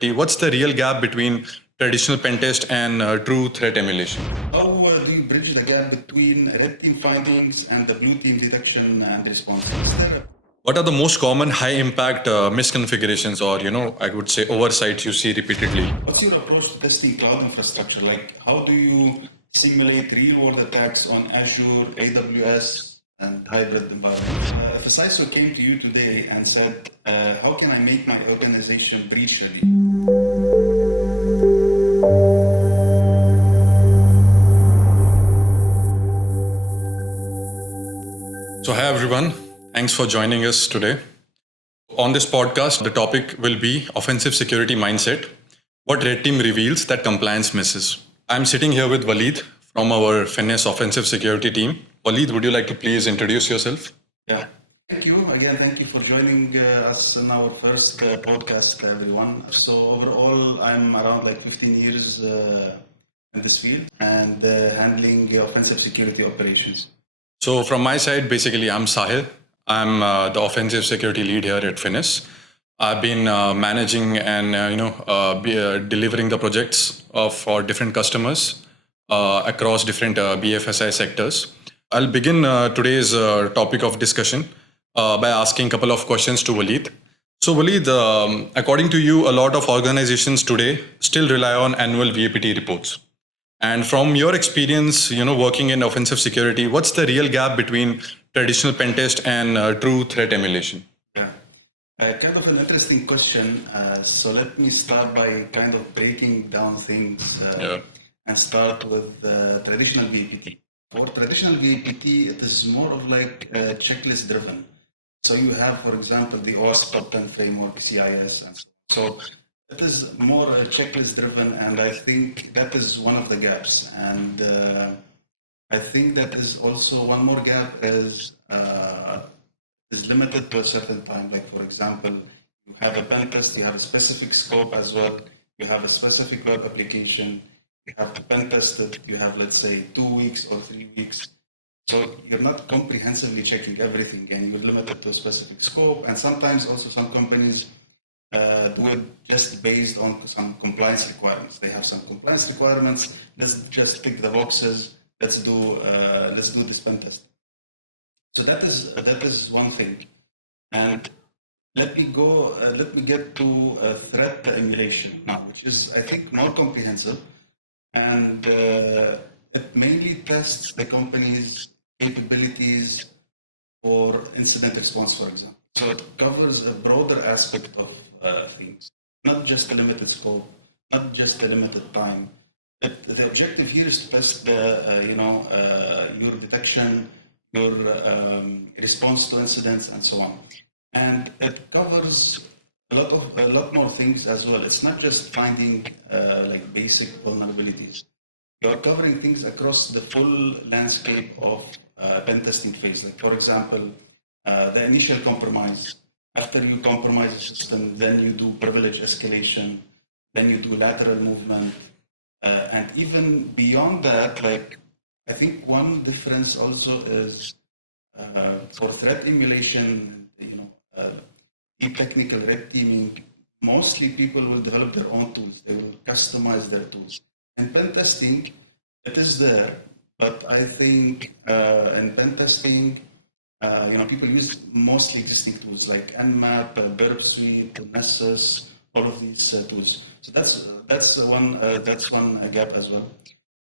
What's the real gap between traditional pen test and true threat emulation? How do you bridge the gap between red team findings and the blue team detection and response? What are the most common high impact misconfigurations or, I would say oversights you see repeatedly? What's your approach to testing cloud infrastructure? Like, how do you simulate real world attacks on Azure, AWS, and hybrid environments? If a CISO came to you today and said, how can I make my organization breach ready? So, hi everyone. Thanks for joining us today. On this podcast, the topic will be offensive security mindset, what red team reveals that compliance misses. I'm sitting here with Waleed from our Finesse offensive security team. Waleed, would you like to please introduce yourself? Yeah. Thank you. Again, thank you for joining us in our first podcast, everyone. So overall, I'm around like 15 years in this field and handling offensive security operations. So from my side, basically, I'm Sahil. I'm the offensive security lead here at Finesse. I've been managing and delivering the projects for different customers across different BFSI sectors. I'll begin today's topic of discussion by asking a couple of questions to Waleed. So Waleed, according to you, a lot of organizations today still rely on annual VAPT reports. And from your experience, working in offensive security, what's the real gap between traditional pen test and true threat emulation? Yeah. Kind of an interesting question. So let me start by kind of breaking down things and start with traditional VPT. For traditional VPT, it is more of like checklist driven. So you have, for example, the OWASP Top 10 framework, CIS, and so it is more checklist driven, and I think that is one of the gaps. And I think that is also one more gap is limited to a certain time. Like for example, you have a pen test, you have a specific scope as well, you have a specific web application, you have to pen test it, you have let's say 2 weeks or 3 weeks. So you're not comprehensively checking everything, and you're limited to a specific scope. And sometimes also some companies do it just based on some compliance requirements. They have some compliance requirements. Let's just tick the boxes. Let's do this pen test. So that is one thing. And let me go. Let me get to threat emulation now, which is I think more comprehensive, and it mainly tests the company's capabilities for incident response, for example. So it covers a broader aspect of things, not just a limited scope, not just a limited time. But the objective here is to test your detection, your response to incidents, and so on. And it covers a lot more things as well. It's not just finding like basic vulnerabilities. You are covering things across the full landscape of pen testing phase. Like for example, the initial compromise. After you compromise the system, then you do privilege escalation, then you do lateral movement, and even beyond that, like I think one difference also is for threat emulation, in technical red teaming, mostly people will develop their own tools. They will customize their tools. In pen testing, it is there, but I think in pen testing, people use mostly existing tools like Nmap, Burp Suite, Nessus, all of these tools. So that's one gap as well.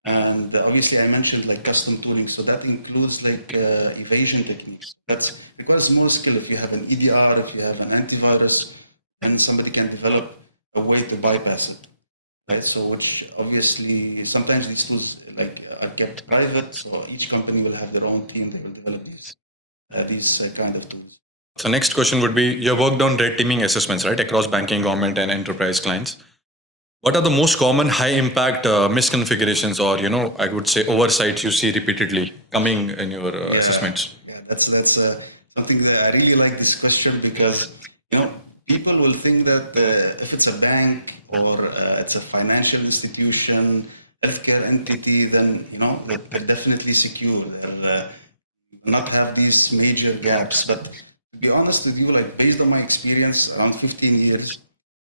And obviously, I mentioned like custom tooling, so that includes like evasion techniques. That requires more skill. If you have an EDR, if you have an antivirus, then somebody can develop a way to bypass it, right? So, which obviously sometimes these tools like are kept private, so each company will have their own team. They will develop these kind of tools. So next question would be, you worked on red teaming assessments, right, across banking, government, and enterprise clients. What are the most common high impact misconfigurations or, I would say oversights you see repeatedly coming in your assessments? Yeah, that's something that I really like this question because people will think that if it's a bank or it's a financial institution, healthcare entity, then that they're definitely secure. They'll not have these major gaps. But to be honest with you, like based on my experience around 15 years,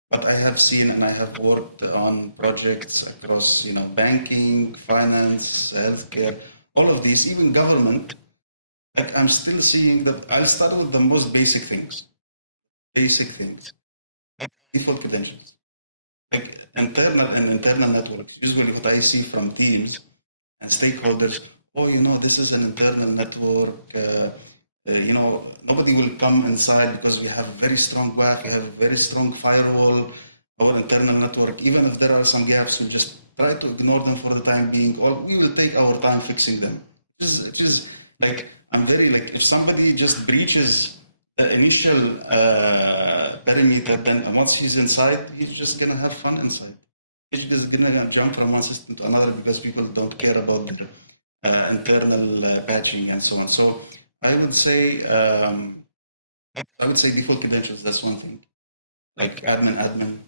but I have seen and I have worked on projects across, banking, finance, healthcare, all of these, even government. Like I'm still seeing that I start with the most basic things, like default credentials, like internal networks. Usually, what I see from teams and stakeholders, oh, this is an internal network. Nobody will come inside because we have a very strong back, we have a very strong firewall, our internal network. Even if there are some gaps, we just try to ignore them for the time being, or we will take our time fixing them. Which is like, I'm very like, if somebody just breaches the initial perimeter, then once he's inside, he's just gonna have fun inside. He's just gonna jump from one system to another because people don't care about the internal patching and so on. So I would say default credentials. That's one thing. Like admin,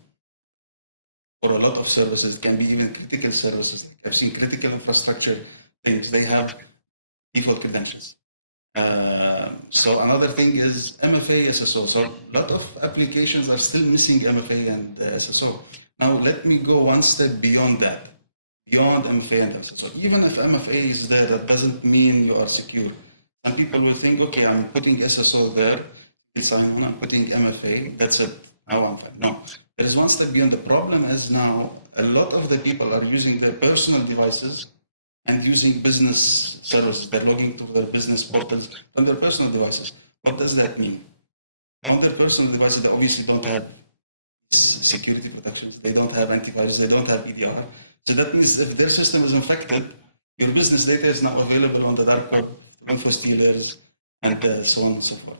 for a lot of services, it can be even critical services. I've seen critical infrastructure things. They have default credentials. So another thing is MFA, SSO. So a lot of applications are still missing MFA and SSO. Now let me go one step beyond that, beyond MFA and SSO. Even if MFA is there, that doesn't mean you are secure. Some people will think, okay, I'm putting SSO there, I'm putting MFA, that's it, now I'm fine. No, there is one step beyond. The problem is now a lot of the people are using their personal devices and using business services. They're logging to their business portals on their personal devices. What does that mean? On their personal devices, they obviously don't have security protections. They don't have antivirus. They don't have EDR. So that means if their system is infected, your business data is now available on the dark web, for stealers, and so on and so forth.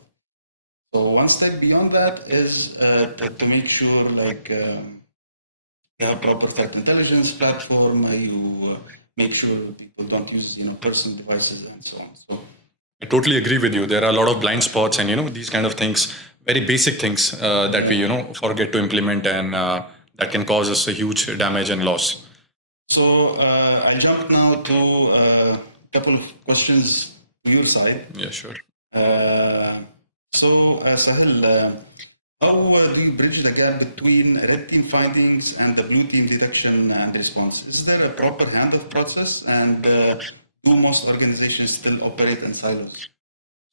So one step beyond that is to make sure, like, you have proper threat intelligence platform. You make sure people don't use, personal devices and so on. So I totally agree with you. There are a lot of blind spots, and these kind of things, very basic things that we forget to implement, and that can cause us a huge damage and loss. So I jump now to a couple of questions to your side. Yeah, sure. Sahil, how do you bridge the gap between red team findings and the blue team detection and response? Is there a proper handoff process, and do most organizations still operate in silos?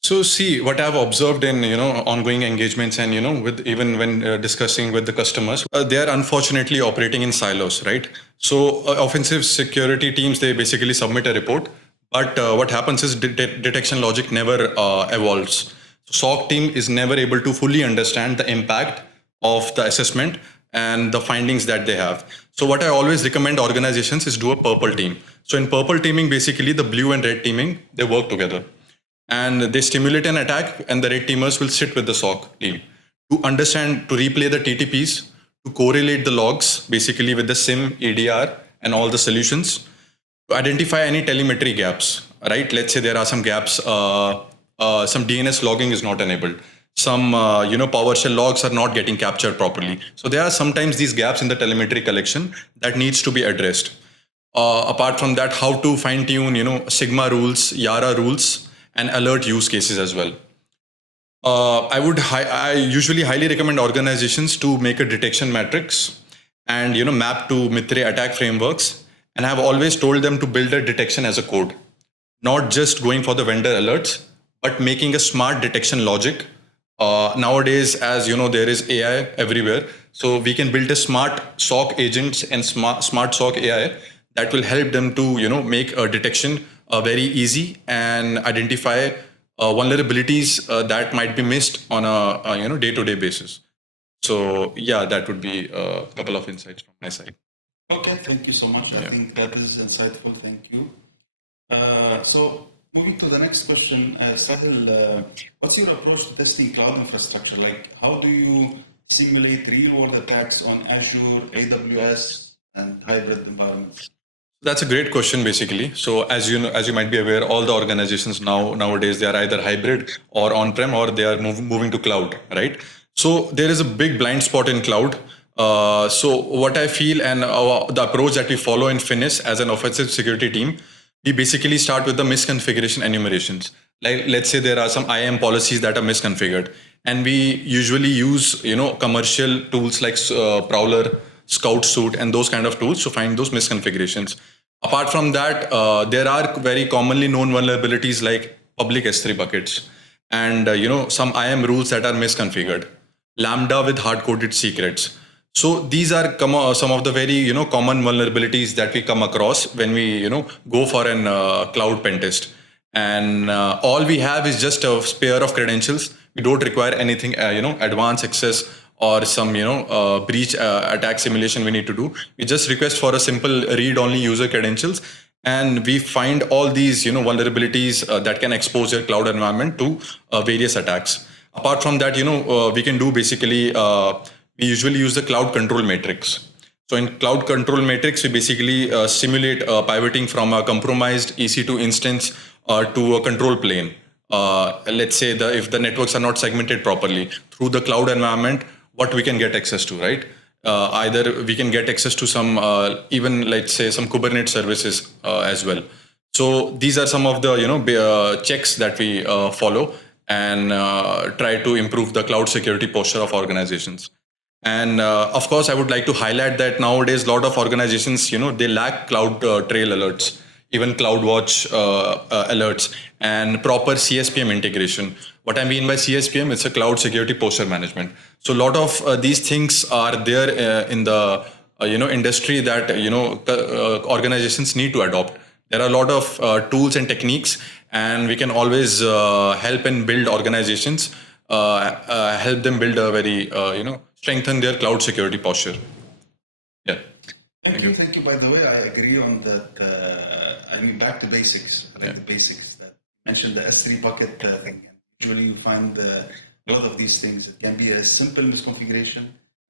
So see, what I've observed in ongoing engagements, and with even when discussing with the customers, they are unfortunately operating in silos, right? So offensive security teams, they basically submit a report, but what happens is detection logic never evolves. SOC team is never able to fully understand the impact of the assessment and the findings that they have. So what I always recommend organizations is do a purple team. So in purple teaming, basically the blue and red teaming, they work together. And they stimulate an attack, and the red teamers will sit with the SOC team to understand, to replay the TTPs, to correlate the logs basically with the SIM, ADR, and all the solutions, to identify any telemetry gaps, right? Let's say there are some gaps, some DNS logging is not enabled. Some, PowerShell logs are not getting captured properly. So there are sometimes these gaps in the telemetry collection that needs to be addressed. Apart from that, how to fine tune, Sigma rules, Yara rules, and alert use cases as well. I usually highly recommend organizations to make a detection matrix and map to Mitre attack frameworks. And I have always told them to build a detection as a code, not just going for the vendor alerts, but making a smart detection logic. Nowadays, as you know, there is AI everywhere, so we can build a smart SOC agents and smart SOC AI that will help them to make a detection very easy and identify vulnerabilities that might be missed on a day-to-day basis. So yeah, that would be a couple of insights from my side. Okay, thank you so much. I think that is insightful. Thank you. So moving to the next question, Sahil, what's your approach to testing cloud infrastructure? Like, how do you simulate real-world attacks on Azure, AWS, and hybrid environments? That's a great question, basically. So, as you might be aware, all the organizations nowadays, they are either hybrid or on-prem, or they are moving to cloud, right? So there is a big blind spot in cloud. So what I feel, and the approach that we follow in Finis as an offensive security team, we basically start with the misconfiguration enumerations. Like, let's say there are some IAM policies that are misconfigured, and we usually use commercial tools like Prowler, Scout Suite, and those kind of tools to find those misconfigurations. Apart from that, there are very commonly known vulnerabilities like public S3 buckets, and some IAM rules that are misconfigured, Lambda with hard-coded secrets. So these are some of the very common vulnerabilities that we come across when we go for an cloud pen test. And all we have is just a pair of credentials. We don't require anything advanced access or some breach attack simulation we need to do. We just request for a simple read-only user credentials, and we find all these vulnerabilities that can expose your cloud environment to various attacks. Apart from that, we can do basically we usually use the cloud control matrix. So in cloud control matrix, we basically simulate pivoting from a compromised EC2 instance to a control plane. Let's say if the networks are not segmented properly through the cloud environment, what we can get access to, right? Either we can get access to some even let's say some Kubernetes services as well. So these are some of the checks that we follow and try to improve the cloud security posture of organizations. And of course, I would like to highlight that nowadays, a lot of organizations, they lack cloud trail alerts, even CloudWatch alerts, and proper CSPM integration. What I mean by CSPM, it's a cloud security posture management. So a lot of these things are there in the industry that organizations need to adopt. There are a lot of tools and techniques, and we can always help and build organizations, help them build a very strengthen their cloud security posture. Yeah. Thank you. Thank you. By the way, I agree on that. I mean, back to basics. I like the basics. That mentioned the S3 bucket thing. Usually, you find a lot of these things. It can be a simple misconfiguration,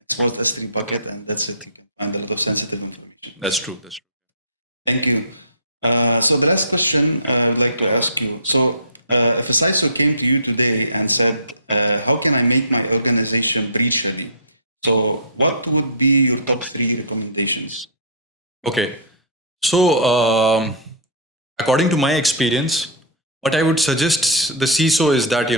expose the S3 bucket, and that's it. You can find a lot of sensitive information. That's true. That's true. Thank you. So the last question I'd like to ask you. So if a CISO came to you today and said, how can I make my organization breach ready? So what would be your top 3 recommendations? Okay. So according to my experience, what I would suggest the CISO is that,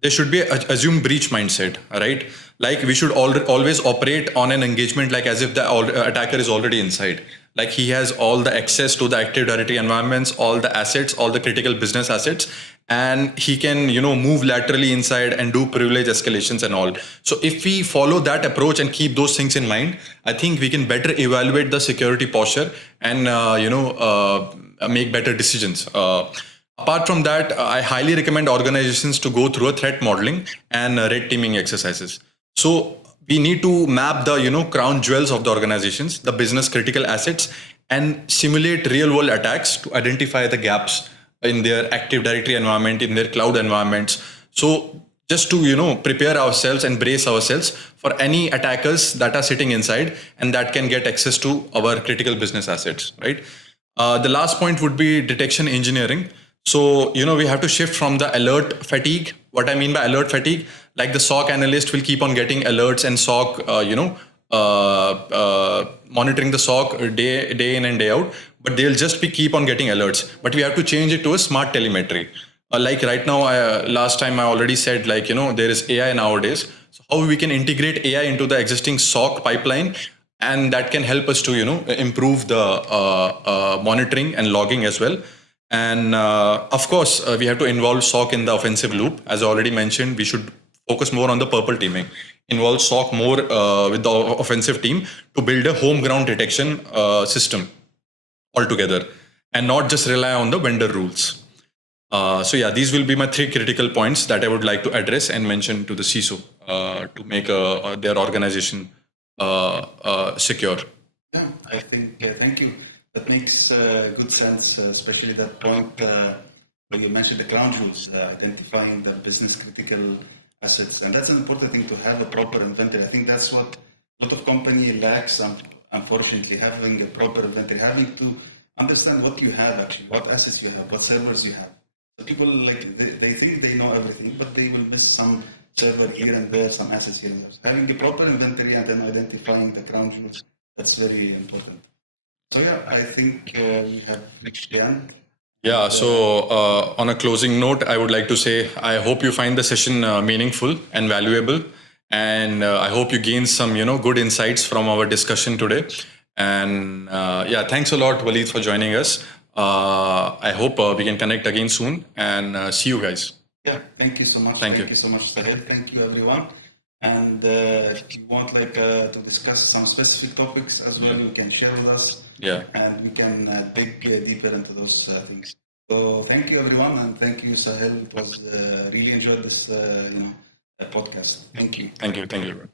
there should be a assume breach mindset, right? Like we should always operate on an engagement like as if the attacker is already inside. Like he has all the access to the Active Directory environments, all the assets, all the critical business assets, and he can, move laterally inside and do privilege escalations and all. So if we follow that approach and keep those things in mind, I think we can better evaluate the security posture and, make better decisions. Apart from that, I highly recommend organizations to go through a threat modeling and red teaming exercises. So we need to map the crown jewels of the organizations, the business critical assets, and simulate real world attacks to identify the gaps in their Active Directory environment, in their cloud environments. So just to prepare ourselves and brace ourselves for any attackers that are sitting inside and that can get access to our critical business assets, right? The last point would be detection engineering. So, we have to shift from the alert fatigue. What I mean by alert fatigue, like the SOC analyst will keep on getting alerts and SOC, monitoring the SOC day in and day out, but they'll just keep on getting alerts. But we have to change it to a smart telemetry. Like right now, last time I already said, there is AI nowadays. So how we can integrate AI into the existing SOC pipeline, and that can help us to, improve the monitoring and logging as well. And of course, we have to involve SOC in the offensive loop. As I already mentioned, we should focus more on the purple teaming, involve SOC more with the offensive team to build a home ground detection system altogether and not just rely on the vendor rules. So yeah, these will be my 3 critical points that I would like to address and mention to the CISO to make their organization secure. Yeah, I think, thank you. That makes good sense, especially that point where you mentioned the crown jewels, identifying the business critical assets. And that's an important thing to have a proper inventory. I think that's what a lot of company lacks, unfortunately, having a proper inventory, having to understand what you have actually, what assets you have, what servers you have. So people they think they know everything, but they will miss some server here and there, some assets here and there. So having a proper inventory and then identifying the crown jewels, that's very important. So yeah, I think we have reached the end. Yeah, so on a closing note, I would like to say I hope you find the session meaningful and valuable, and I hope you gain some good insights from our discussion today. And yeah, thanks a lot, Waleed, for joining us. I hope we can connect again soon, and see you guys. Yeah, thank you so much. Thank you. Thank you so much, Sahil. Thank you, everyone. And if you want to discuss some specific topics as well, you can share with us. Yeah. And we can dig deeper into those things. So thank you, everyone, and thank you, Sahil. It was really enjoyed this podcast. Thank you. Thank you. Thank you.